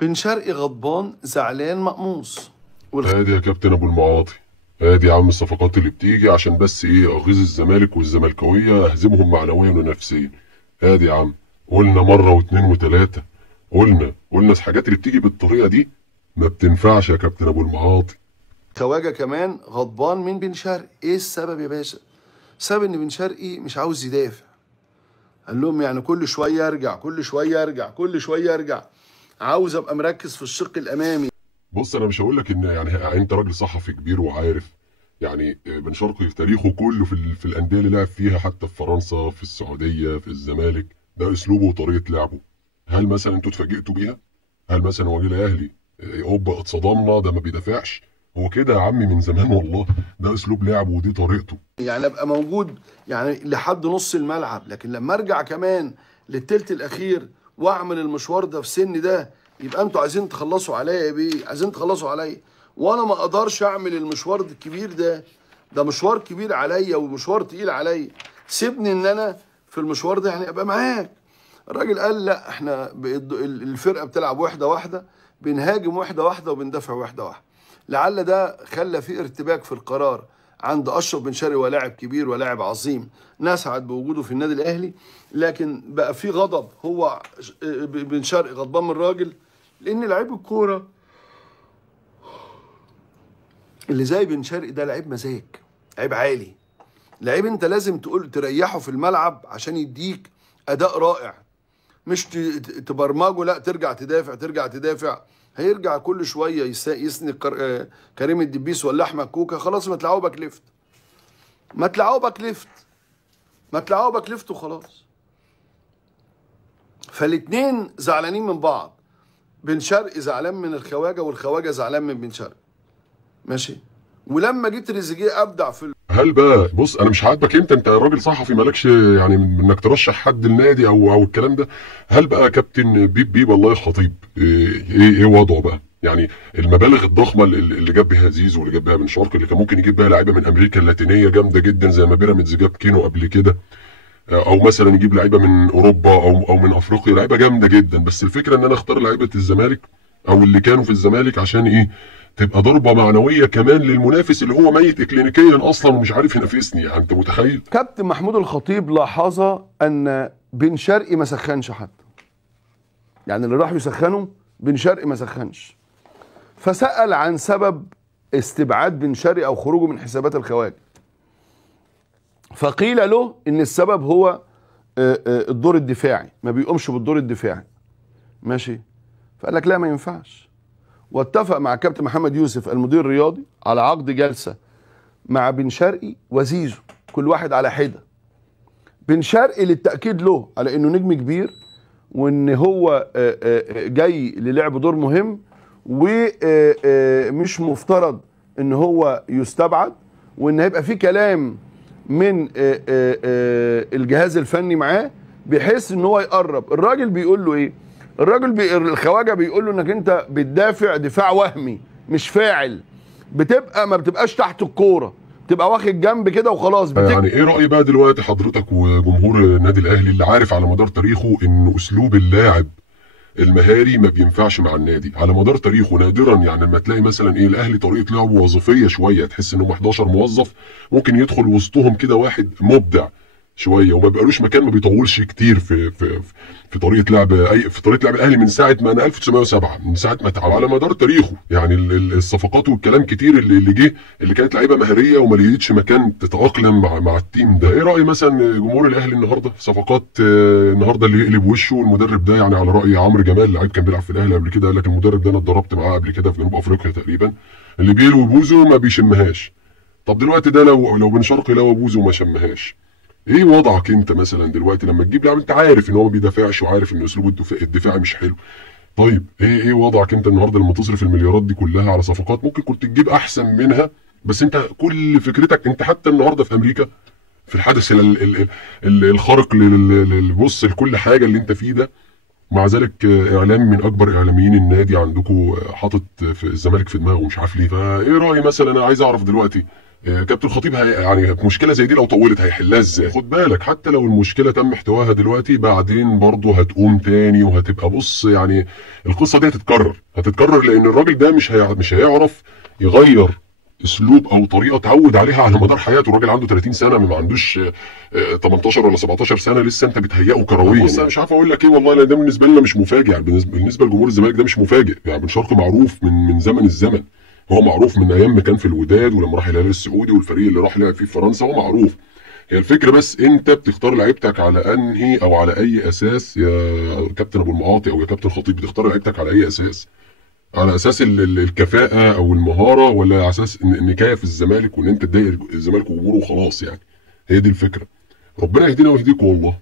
بن شرقي غضبان زعلان مقموص. ادي يا كابتن ابو المعاطي، ادي يا عم الصفقات اللي بتيجي عشان بس ايه اغيظ الزمالك والزملكاويه اهزمهم معنويا ونفسيا. ادي يا عم، قلنا مره واثنين وثلاثه، قلنا الحاجات اللي بتيجي بالطريقه دي ما بتنفعش يا كابتن ابو المعاطي. خواجه كمان غضبان من بن شرقي. ايه السبب يا باشا؟ السبب ان بن شرقي مش عاوز يدافع. قال لهم يعني كل شويه ارجع كل شويه ارجع كل شويه ارجع، عاوز ابقى مركز في الشق الامامي. بص انا مش هقول لك ان يعني انت راجل صحفي كبير وعارف، يعني بن شرقي في تاريخه كله في الانديه اللي لعب فيها، حتى في فرنسا، في السعوديه، في الزمالك، ده اسلوبه وطريقه لعبه. هل مثلا انتوا اتفاجئتوا بيها؟ هل مثلا هو جه الاهلي اوبا اتصدمنا ده ما بيدافعش؟ هو كده يا عمي من زمان والله، ده اسلوب لعبه ودي طريقته. يعني ابقى موجود يعني لحد نص الملعب، لكن لما ارجع كمان للتلت الاخير واعمل المشوار ده في سن ده، يبقى انتوا عايزين تخلصوا عليا يا بيه، عايزين تخلصوا عليا، وانا ما اقدرش اعمل المشوار الكبير ده. ده مشوار كبير عليا ومشوار تقيل عليا. سيبني ان انا في المشوار ده يعني ابقى معاك. الراجل قال لا، احنا الفرقه بتلعب واحده واحده، بنهاجم واحده واحده وبندافع واحده واحده. لعل ده خلى في ارتباك في القرار عند اشرف بن شرقي، ولاعب كبير ولاعب عظيم نسعد بوجوده في النادي الاهلي، لكن بقى في غضب. هو بن شرقي غضبان من الراجل لان لعيب الكوره اللي زي بن شرقي ده لعيب مزاج، لعيب عالي، لعيب انت لازم تقول تريحه في الملعب عشان يديك اداء رائع، مش تبرمجه لا ترجع تدافع ترجع تدافع. هيرجع كل شويه يسند كريم الدبيس ولا احمد كوكا. خلاص ما تلعبوا باك ليفت، ما تلعبوا باك ليفت، ما تلعبوا باك ليفت وخلاص. فالاتنين زعلانين من بعض. بن شرقي زعلان من الخواجه والخواجه زعلان من بن شرقي، ماشي. ولما جيت تريزيجيه ابدع في هل بقى بص انا مش عاجبك، انت راجل صحفي مالكش يعني انك ترشح حد النادي او الكلام ده. هل بقى كابتن بيب الله الخطيب ايه وضعه بقى؟ يعني المبالغ الضخمه اللي جاب بيها زيزو واللي جاب بيها بن شرقي، اللي كان ممكن يجيب بيها لعيبه من امريكا اللاتينيه جامده جدا زي ما بيراميدز جاب كينو قبل كده، او مثلا يجيب لعيبه من اوروبا او من افريقيا، لعيبه جامده جدا. بس الفكره ان انا اختار لعيبه الزمالك او اللي كانوا في الزمالك عشان ايه؟ تبقى ضربه معنويه كمان للمنافس اللي هو ميت اكلينيكيا اصلا ومش عارف ينافسني. يعني انت متخيل؟ كابتن محمود الخطيب لاحظ ان بن شرقي ما سخنش حتى، يعني اللي راح يسخنه بن شرقي ما سخنش، فسأل عن سبب استبعاد بن شرقي او خروجه من حسابات الخواجه. فقيل له ان السبب هو الدور الدفاعي، ما بيقومش بالدور الدفاعي، ماشي. فقال لك لا ما ينفعش، واتفق مع كابتن محمد يوسف المدير الرياضي على عقد جلسه مع بن شرقي وزيزو، كل واحد على حده. بن شرقي للتاكيد له على انه نجم كبير، وان هو جاي للعب دور مهم، ومش مفترض ان هو يستبعد، وان هيبقى في كلام من الجهاز الفني معاه بحيث ان هو يقرب. الراجل بيقول له ايه؟ الخواجه بيقول له انك انت بتدافع دفاع وهمي مش فاعل، ما بتبقاش تحت الكوره، بتبقى واخد جنب كده وخلاص. يعني ايه رأي بقى دلوقتي حضرتك وجمهور النادي الاهلي اللي عارف على مدار تاريخه ان اسلوب اللاعب المهاري ما بينفعش مع النادي على مدار تاريخه؟ نادرا يعني لما تلاقي مثلا ايه الاهلي طريقه لعبه وظيفيه شويه، تحس انهم 11 موظف ممكن يدخل وسطهم كده واحد مبدع شويه وما بيبقالوش مكان، ما بيطولش كتير في طريقه لعب في طريقه لعب الاهلي من ساعه ما انا 1907، من ساعه ما اتعب على مدار تاريخه. يعني الصفقات والكلام كتير اللي جه اللي كانت لعيبه مهاريه وما لقيتش مكان تتاقلم مع التيم ده. ايه راي مثلا جمهور الاهلي النهارده في صفقات النهارده اللي يقلب وشه والمدرب ده؟ يعني على راي عمرو جمال لعيب كان بيلعب في الاهلي قبل كده، قال لك المدرب ده انا اتدربت معاه قبل كده في جنوب افريقيا تقريبا، اللي بيلو بوزه ما بيشمهاش. طب دلوقتي ده لو بن شرقي لو بوزه ما شمهاش، ايه وضعك انت مثلا دلوقتي لما تجيب لاعب انت عارف ان هو ما بيدافعش وعارف ان اسلوبه الدفاعي مش حلو؟ طيب ايه وضعك انت النهارده لما تصرف المليارات دي كلها على صفقات ممكن كنت تجيب احسن منها؟ بس انت كل فكرتك انت حتى النهارده في امريكا في الحدث الخارق بص لكل حاجه اللي انت فيه ده، مع ذلك اعلامي من اكبر اعلاميين النادي عندكم حاطط في الزمالك في دماغه ومش عارف ليه. فايه رايي مثلا، انا عايز اعرف دلوقتي كابتن خطيب يعني مشكله زي دي لو طولت هيحلها ازاي؟ خد بالك حتى لو المشكله تم احتوائها دلوقتي، بعدين برضه هتقوم تاني وهتبقى، بص يعني القصه دي هتتكرر لان الراجل ده مش هيعرف يغير اسلوب او طريقه اتعود عليها على مدار حياته. الراجل عنده 30 سنه، ما عندوش 18 ولا 17 سنه لسه انت بتهيئه كرويا. بص انا مش عارف اقول لك ايه والله، لان ده بالنسبه لنا مش مفاجئ، يعني بالنسبه لجمهور الزمالك ده مش مفاجئ. يعني بن شرقي معروف من زمن الزمن، هو معروف من ايام ما كان في الوداد ولما راح الهلال السعودي والفريق اللي راح لعب فيه في فرنسا، هو معروف. هي الفكره بس انت بتختار لعيبتك على انهي او على اي اساس يا كابتن ابو المعاطي او يا كابتن خطيب؟ بتختار لعيبتك على اي اساس؟ على اساس الكفاءه او المهاره، ولا على اساس النكايه في الزمالك وان انت تضايق الزمالك وجمهوره وخلاص؟ يعني هي دي الفكره. ربنا يهدينا ويهديكم والله.